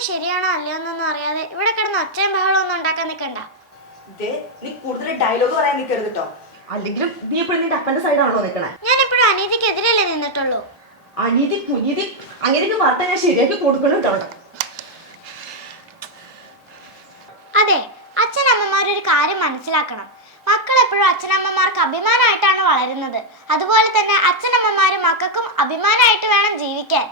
പറഞ്ഞ ശരിയാണോ അല്ലയോന്നൊന്നും അറിയാതെ ഇവിടെ കിടന്ന് ഒച്ചയും ബഹളവും ഒന്നും ഉണ്ടാക്കാൻ നിൽക്കണ്ട. നീ കൂടുതൽ ഡയലോഗ് പറയാൻ നിൽക്കരുത് കേട്ടോ. അല്ലെങ്കിലും നീ എപ്പോഴും നിന്റെ അപ്പന്റെ സൈഡാണല്ലോ നിൽക്കണേ. ഞാൻ എപ്പോഴും അനീതിക്കെതിരല്ലേ നിന്നിട്ടുള്ളൂ. അനീതി കുനീതി അങ്ങനെയൊക്കെ വാർത്ത ഞാൻ ശരിയാക്കി കൊടുക്കണം കേട്ടോ. അതെ, അച്ഛനമ്മമാരൊരു കാര്യം മനസ്സിലാക്കണം. മക്കൾ എപ്പോഴും അച്ഛനമ്മമാർക്ക് അഭിമാനമായിട്ടാണ് വളരുന്നത്. അതുപോലെ തന്നെ അച്ഛനമ്മമാരും മക്കൾക്കും അഭിമാനമായിട്ട് വേണം ജീവിക്കാൻ.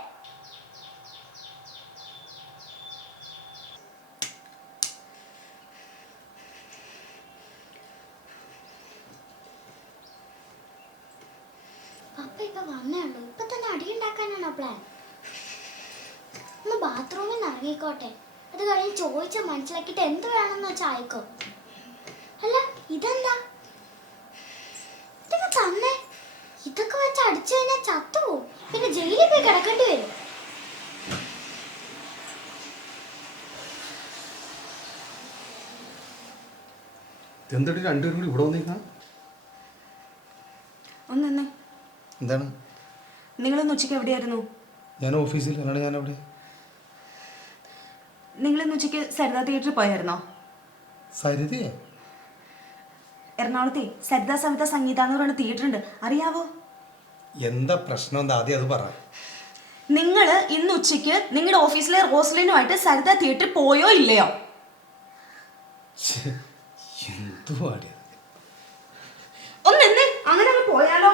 അപ്പൊ ഇപ്പൊ വന്നേയുള്ളൂ, ഇപ്പൊ തന്നെ അടിയുണ്ടാക്കാനാണോ പ്ലാൻ? ഒന്ന് ബാത്റൂമിൽ നിന്ന് ഇറങ്ങിക്കോട്ടെ, അത് കഴിഞ്ഞ് ചോദിച്ച മനസ്സിലാക്കിയിട്ട് എന്ത് വേണമെന്ന് വെച്ചാൽ ആയിക്കോ. അല്ല ഇതെന്താ ഇതൊക്കെ തന്നെ? ഇതൊക്കെ വെച്ച് അടിച്ചു കഴിഞ്ഞാൽ ചത്തുപോകും, പിന്നെ ജയിലിൽ പോയി കിടക്കേണ്ടി വരും. എന്താണ് രണ്ടുപേരും കൂടി ഇവിടെ വന്നിരിക്കണം? ഒന്നെ എന്താണ്? നിങ്ങളിന്ന് ഉച്ചയ്ക്ക് എവിടെയായിരുന്നു? ഞാൻ ഓഫീസിൽ. അല്ലാണ്ട് ഞാൻ എവിടെ? നിങ്ങളിന്ന് ഉച്ചയ്ക്ക് സരിത തിയേറ്ററിൽ പോയായിരുന്നോ? സരിതയോ? എറണാകുളത്തെ സരിത സവിത സംഗീത എന്ന് പറയുന്ന തിയേറ്റർ ഉണ്ട്, അറിയാവോ? എന്താ പ്രശ്നം? എന്താ ആദ്യം അത് പറ. നിങ്ങൾ ഇന്ന് ഉച്ചയ്ക്ക് നിങ്ങളുടെ ഓഫീസിലെ റോസ്ലിനുമായിട്ട് സരിത തിയേറ്ററിൽ പോയോ ഇല്ലയോ? എന്തുവാടി ഒന്നെന്നെ അങ്ങനെ അങ്ങ് പോയാലോ?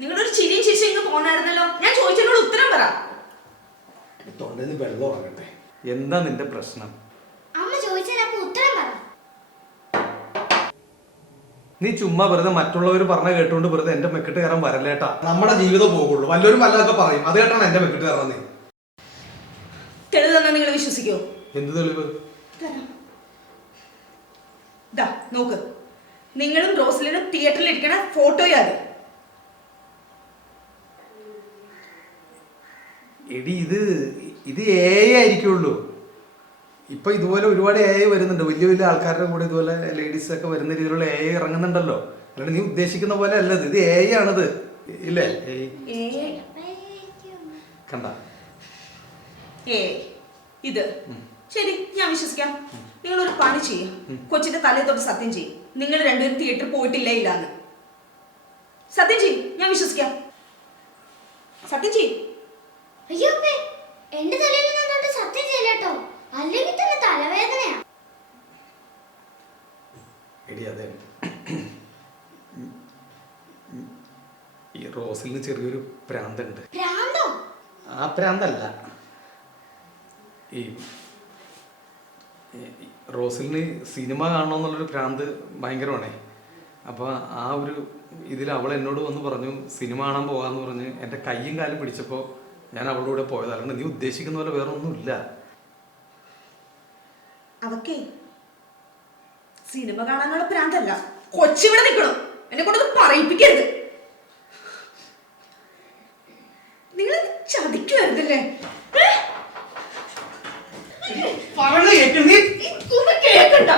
നിങ്ങളൊരു ചിരിയും ചിരിച്ചും ഇങ്ങ് പോന്നായിരുന്നല്ലോ. ഞാൻ ചോദിച്ചതിനോട് ഉത്തരം പറ. തൊണ്ടയിൽ വെള്ളം ഉറങ്ങട്ടെ. എന്താ നിന്റെ പ്രശ്നം? അമ്മ ചോദിച്ചതിനപ്പോ ഉത്തരം പറ. നീ ചുമ്മാ വെറുതെ മറ്റുള്ളവർ പറഞ്ഞ കേട്ടുകൊണ്ട് വെറുതെ എന്റെ മെക്കിട്ട് കയറാൻ വരല്ലേട്ടാ. നമ്മുടെ ജീവിതം പോകുള്ളൂ. വല്ലവരും വല്ലതൊക്കെ പറയും, അത് കേട്ടാണ് എന്റെ മെക്കിട്ട് കയറാൻ. നീ തെളിവ് തന്നാ നിങ്ങൾ വിശ്വസിക്കോ? എന്ത് തെളിവ്? നോക്ക്, നിങ്ങളും റോസ്ലിനും തിയേറ്ററിൽ ഇരിക്കണ ഫോട്ടോയാത്. എടി ഇത് AI ആയിരിക്കുള്ളൂ. ഇപ്പൊ ഇതുപോലെ ഒരുപാട് AI വരുന്നുണ്ട്. വലിയ വലിയ ആൾക്കാരുടെ കൂടെ ഇതുപോലെ ലേഡീസ് ഒക്കെ വരുന്ന രീതിയിലുള്ള AI ഇറങ്ങുന്നുണ്ടല്ലോ. അല്ലാണ്ട് നീ ഉദ്ദേശിക്കുന്ന പോലെ അല്ലത്. ഇത് AI ആണത്, ഇല്ലേ? കണ്ട ഇത് ശരി, ഞാൻ വിശ്വസിക്കാം. നിങ്ങളൊരു പണി ചെയ്യും, കൊച്ചിന്റെ തലേ തൊട്ട് സത്യം ചെയ്യും. നിങ്ങൾ രണ്ടുപേരും തിയേറ്ററിൽ പോയിട്ടില്ല ഇല്ലാന്ന് സത്യം ചെയ്യും, ഞാൻ വിശ്വസിക്കാം. സത്യം ചെയ്യും. അയ്യോ എന്റെ തലയിൽ നിന്നോട്ട് സത്യം ചെയ്യട്ടോ, അല്ലെങ്കിൽ തന്നെ തലവേദനയാ. എടി അതെ, ഈ റോസിലിന് ചെറിയൊരു പ്രാന്തുണ്ട്. പ്രാന്തോ? ആ പ്രാന്തല്ല, ഈ റോസിലിന് സിനിമ കാണണമെന്നുള്ളൊരു ഭ്രാന്ത് ഭയങ്കരമാണേ. അപ്പോൾ ആ ഒരു ഇതിൽ അവൾ എന്നോട് വന്ന് പറഞ്ഞു സിനിമ കാണാൻ പോകാമെന്ന് പറഞ്ഞ് എൻ്റെ കയ്യും കാലും പിടിച്ചപ്പോൾ ഞാൻ അവളുടെ കൂടെ പോയത്. അല്ലാണ്ട് നീ ഉദ്ദേശിക്കുന്ന പോലെ വേറെ ഒന്നുമില്ല. അവക്കേ സിനിമ കാണാനുള്ള ഭ്രാന്തല്ല, കൊച്ചിവിടെ നിൽക്കണം. എന്നെ കൊണ്ടത് പറയിപ്പിക്കരുത്. നിങ്ങൾ ചതിക്കുമായിരുന്നല്ലേ? കേൾക്കണ്ട,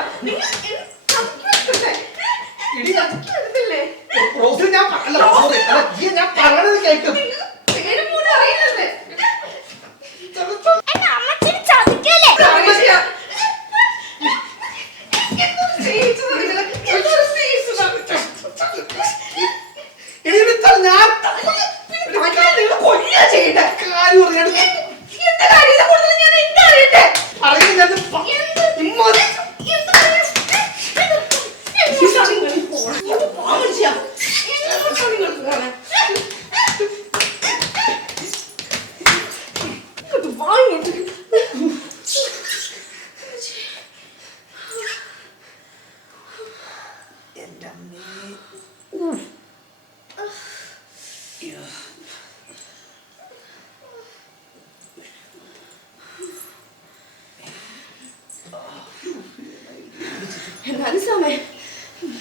എന്നാലും സമയം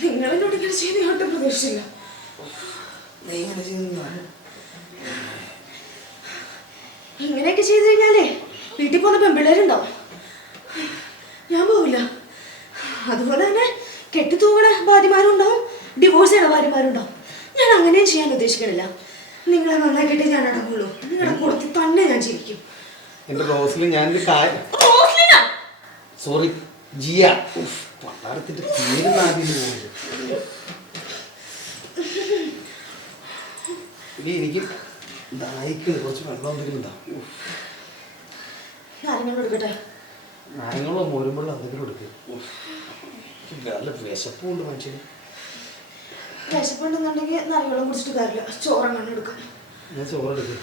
നിങ്ങളെന്നോട് ഇങ്ങനെ ചെയ്യുന്ന ഒട്ടും പ്രതീക്ഷിച്ചില്ല. ഇങ്ങനെയൊക്കെ ചെയ്തു കഴിഞ്ഞാലേ വീട്ടിൽ പോകുന്ന പെൺപിള്ളേരുണ്ടാവും. ഞാൻ പോവില്ല. അതുപോലെ തന്നെ കെട്ടിത്തൂങ്ങണ ഭാര്യമാരും ഉണ്ടാവും, ഡിവോഴ്സ് ചെയ്യണ ഭാര്യമാരുണ്ടാവും. ഞാൻ അങ്ങനെയും ചെയ്യാൻ ഉദ്ദേശിക്കണില്ല. നിങ്ങളെ നന്നാക്കിയിട്ട് ഞാൻ അടങ്ങുള്ളൂ. നിങ്ങളുടെ കൂടത്തിൽ തന്നെ ഞാൻ ജീവിക്കും. എന്റെ റോസിൽ ഞാനൊരു കാര്യം സോറി ജിയ പണ്ടാരത്തിന്റെ പേര് നാദിൽ എനിക്ക് ദാഹിക്കുന്നു. കുറച്ച് വെള്ളം എന്തെങ്കിലും ഉണ്ടാ. നാരങ്ങളും എടുക്കട്ടെ. നാരങ്ങളോ മോരുമ്പോഴോ എന്തെങ്കിലും എടുക്കും. നല്ല വിശപ്പുണ്ട് മനുഷ്യന്. വിശപ്പുണ്ടെന്നുണ്ടെങ്കിൽ നാരങ്ങളും കുടിച്ചിട്ട് കാര്യമില്ല. ചോറങ്ങനെ എടുക്കാം. ഞാൻ ചോറെടുക്കും.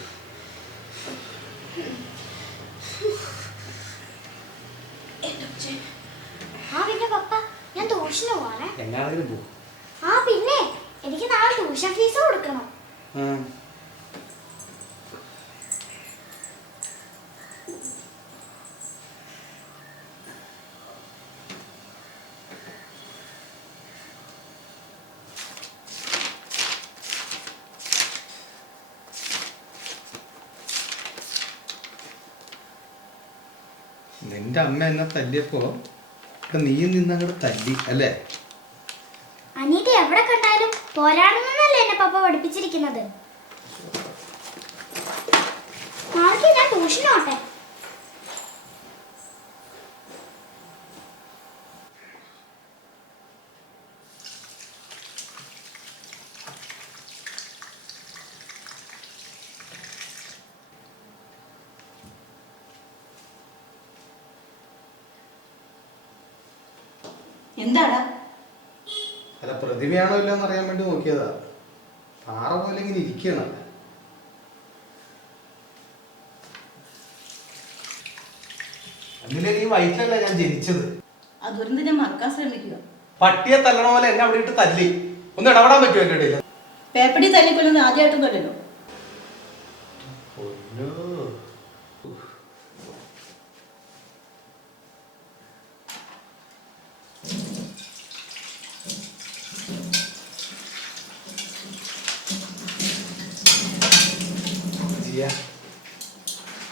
ആ പിന്നെ പപ്പ ഞാൻ ട്യൂഷന് പോവാണേ. എങ്ങാണെങ്കിലും പോകും. ആ പിന്നെ എനിക്ക് നാളെ ട്യൂഷൻ ഫീസ് കൊടുക്കണം. നിന്റെ അമ്മ എന്നെ തല്ലിയപ്പോ നീ നിന്നങ്ങോട്ട് തല്ലി അല്ലേ? അനീതി എവിടെ കണ്ടാലും പോരാടുന്നല്ലേ എന്നെ പപ്പ പഠിപ്പിച്ചിരിക്കുന്നത്. നാളെ ഞാൻ ട്യൂഷന് പോട്ടെ. എന്താടാ? അല്ല പ്രതിമയാണോ ഇല്ലെന്ന് അറിയാൻ വേണ്ടി നോക്കിയതാ. പാറ പോലെ ഇങ്ങനെ ഇരിക്കണം. അന്നിലെ നീ വയറ്റിലല്ല ഞാൻ ജനിച്ചത്. അതുകൊണ്ട് ഞാൻ മറക്കാൻ ശ്രമിക്കുക. പട്ടിയെ തല്ലണ പോലെ എന്നെ അവിടെ ഇട്ട് തല്ലി. ഒന്ന് ഇടപെടാൻ പറ്റുമോ എന്റെ ഇടയിൽ? പേപ്പടി തല്ലിക്കൊല്ലുന്നത് ആദ്യമായിട്ടും തല്ലല്ലോ.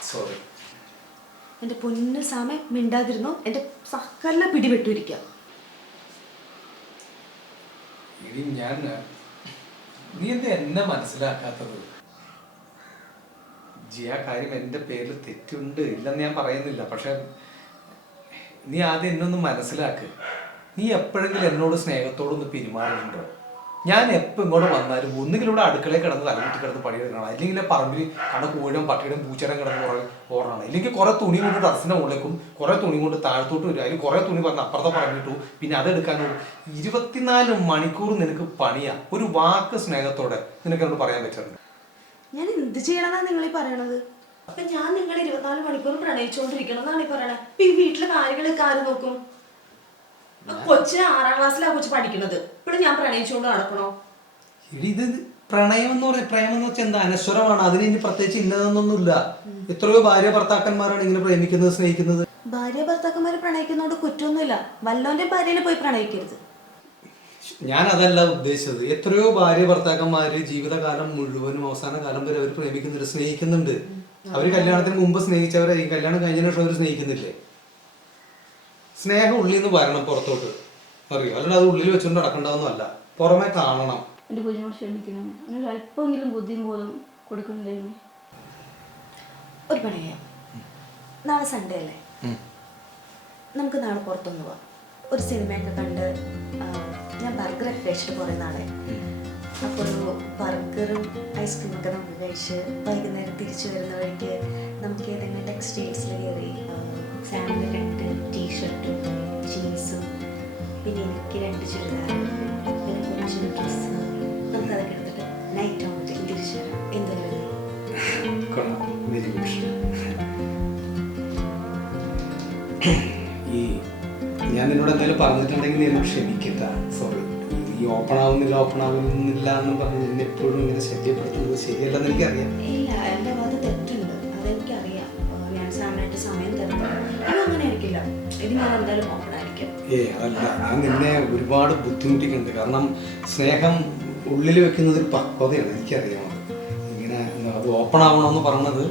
സോറി. എന്റെ പൊന്നു സാമേ മിണ്ടാതിരുന്നോ. എന്റെ സകല പിടിപെട്ടിരിക്കുക. നീ എന്താ എന്നെ മനസ്സിലാക്കാത്തത്? ജിയ കാര്യം എന്റെ പേരിൽ തെറ്റുണ്ട് ഇല്ലെന്ന് ഞാൻ പറയുന്നില്ല. പക്ഷെ നീ ആദ്യം എന്നെ ഒന്ന് മനസ്സിലാക്ക്. നീ എപ്പോഴെങ്കിലും എന്നോട് സ്നേഹത്തോടൊന്ന് പെരുമാറുന്നുണ്ടോ? ഞാൻ എപ്പോൾ ഇങ്ങോട്ട് വന്നാലും ഒന്നുകിൽ ഇവിടെ അടുക്കളയിൽ കിടന്ന് തലമുട്ടി കിടന്ന് പണിയെടുക്കണം, അല്ലെങ്കിൽ പറമ്പിൽ കട കോഴിയും പട്ടിയുടെയും പൂച്ചയുടെയും കിടന്ന് ഓടണം, ഇല്ലെങ്കിൽ കുറെ തുണി കൊണ്ട് ടെറസിന്റെ മുകളിലേക്കും കുറെ തുണി കൊണ്ട് താഴത്തോട്ട് വരും. അതിൽ കുറെ തുണി പറഞ്ഞ് അപ്പുറത്തെ പറഞ്ഞിട്ടു പിന്നെ അതെടുക്കാനും 24 മണിക്കൂർ നിനക്ക് പണിയാ. ഒരു വാക്ക് സ്നേഹത്തോടെ നിനക്ക് എന്നോട് പറയാൻ പറ്റുന്നുണ്ട്? ഞാൻ എന്ത് ചെയ്യണമെന്നാ നിങ്ങൾ ഈ പറയണത്? അപ്പൊ ഞാൻ നിങ്ങളെ 24 മണിക്കൂർ പ്രണയിച്ചുകൊണ്ടിരിക്കണം എന്നാണ് ഈ പറയണത്. ഇപ്പൊ ഈ വീട്ടിലെ കാര്യങ്ങളൊക്കെ ആര് നോക്കും? കൊച്ചിന് 6ാം ക്ലാസ്സിലാ കൊച്ചു പഠിക്കുന്നത്. ഇപ്പോഴും ഞാൻ പ്രണയിച്ചുകൊണ്ട് നടക്കണോ? ഇത് പ്രണയം എന്ന് പറയാം. പ്രേമം എന്ന് വെച്ചാൽ എന്താ? അനശ്വരമാണ്. അതിന് ഇനി പ്രത്യേകിച്ച് ഇന്നതൊന്നുമില്ല. എത്രയോ ഭാര്യ ഭർത്താക്കന്മാരാണ് ഇങ്ങനെ പ്രേമിക്കുന്നത്, സ്നേഹിക്കുന്നത്. ഭാര്യ ഭർത്താക്കന്മാരെ പ്രണയിക്കുന്നതുകൊണ്ട് കുറ്റമൊന്നുമില്ല. വല്ലോന്റെ ഭാര്യനെ പോയി പ്രണയിക്കരുത്. ഞാൻ അതല്ല ഉദ്ദേശിച്ചത്. എത്രയോ ഭാര്യ ഭർത്താക്കന്മാര് ജീവിതകാലം മുഴുവനും അവസാന കാലം വരെ അവർ പ്രേമിക്കുന്നുണ്ട്, സ്നേഹിക്കുന്നുണ്ട്. അവര് കല്യാണത്തിന് മുമ്പ് സ്നേഹിച്ചവരെ ഈ കല്യാണം കഴിഞ്ഞ ശേഷം അവർ സ്നേഹിക്കുന്നില്ലേ? സ്നേഹം ഉള്ളിൽ നിന്ന് വരണം പുറത്തോട്ട്, അറിയോ? അല്ലാണ്ട് അത് ഉള്ളിൽ വെച്ചുകൊണ്ട് നടക്കേണ്ടതൊന്നുമല്ല, പുറമെ കാണണം. എൻ്റെ കുഞ്ഞിനോട് ക്ഷമിക്കണം. അങ്ങനെ അല്പമെങ്കിലും ബുദ്ധിയും ബോധം കൊടുക്കുന്നില്ലേ? ഒരു പണി ചെയ്യാം. നാളെ സൺഡേ അല്ലേ? നമുക്ക് നാളെ പുറത്തൊന്ന് പോവാം. ഒരു സിനിമയൊക്കെ കണ്ട്. ഞാൻ ബർഗറൊക്കെ കഴിച്ചിട്ട് കുറേ നാളെ. അപ്പോൾ ഒരു ബർഗറും ഐസ്ക്രീമൊക്കെ നമുക്ക് കഴിച്ച് വൈകുന്നേരം തിരിച്ചു വരുന്ന വഴിക്ക് നമുക്ക് ഏതെങ്കിലും ടെക്സ്റ്റൈൽസിൽ കയറി സാൻഡൊക്കെ ഇട്ട് ടീഷർട്ടും ജീൻസും പിന്നെ എനിക്ക് 2 ചുരിദാറും പിന്നെ കുറച്ച് ഡ്രസ്സ് നമുക്കതൊക്കെ എടുത്തിട്ട് നൈറ്റ് ആകുമ്പോഴത്തേക്കും തിരിച്ചു വരാം. എന്തെങ്കിലും ഈ ഞാൻ നിന്നോട് എന്തായാലും പറഞ്ഞിട്ടുണ്ടെങ്കിൽ നീ എന്നോട് ക്ഷമിക്കട്ട. സോറി. ഈ ഓപ്പൺ ആവുന്നില്ല എന്ന് പറഞ്ഞ് എന്നെ എപ്പോഴും ഇങ്ങനെ ശല്യപ്പെടുത്തുന്നത് ശരിയല്ലെന്ന് എനിക്കറിയാം. ഇല്ല, എൻ്റെ ഭാഗത്ത് തെറ്റുണ്ട്, അതെനിക്കറിയാം. ഞാൻ സാമാനായിട്ട് സമയം തരുന്നത് അങ്ങനെ ആയിരിക്കില്ല. ഇത് ഞാൻ എന്തായാലും ഓപ്പൺ ആയിരിക്കും. അതല്ല, ഞാൻ നിന്നെ ഒരുപാട് ബുദ്ധിമുട്ടിക്കുന്നുണ്ട്. കാരണം സ്നേഹം ഉള്ളിൽ വെക്കുന്നത് ഒരു പക്വതയാണ്, എനിക്കറിയാം. ഇങ്ങനെ അത് ഓപ്പൺ ആവണമെന്ന് പറഞ്ഞത്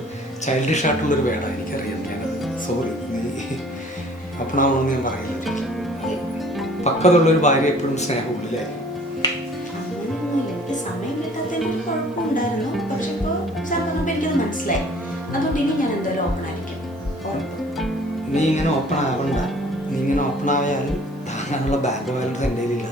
ചൈൽഡിഷ് ആയിട്ടുള്ളൊരു വേടാണ്, എനിക്കറിയാം. ഞാനത് സോറി. നീ ഓപ്പൺ ആവണമെന്ന് ഞാൻ പറയില്ല. പക്വത ഉള്ളൊരു ഭാര്യ എപ്പോഴും സ്നേഹം ഉള്ളിലായിരിക്കും. അങ്ങനെയൊന്നുമില്ല, എനിക്ക് സമയം എന്തായാലും ഓപ്പൺ ആയിരിക്കും. നീ ഇങ്ങനെ ഓപ്പൺ ആവണ്ട. നീ ഇങ്ങനെ ഓപ്പൺ ആയാൽ താങ്ങാനുള്ള ബാങ്ക് ബാലൻസ് എൻ്റെ കയ്യിലില്ല.